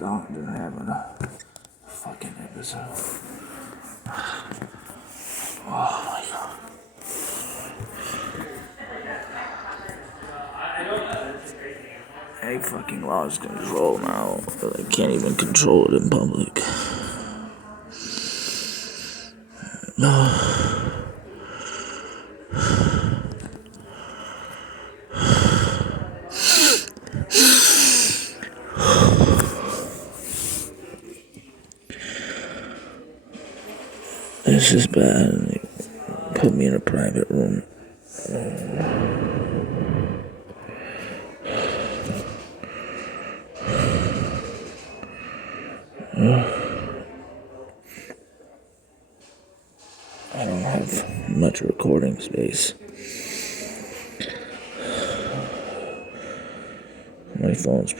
doctor having a fucking episode. Oh my god. Hey, fucking lost control now. I can't even control it in public. No. This is bad. They put me in a private room. I don't have much recording space. My phone's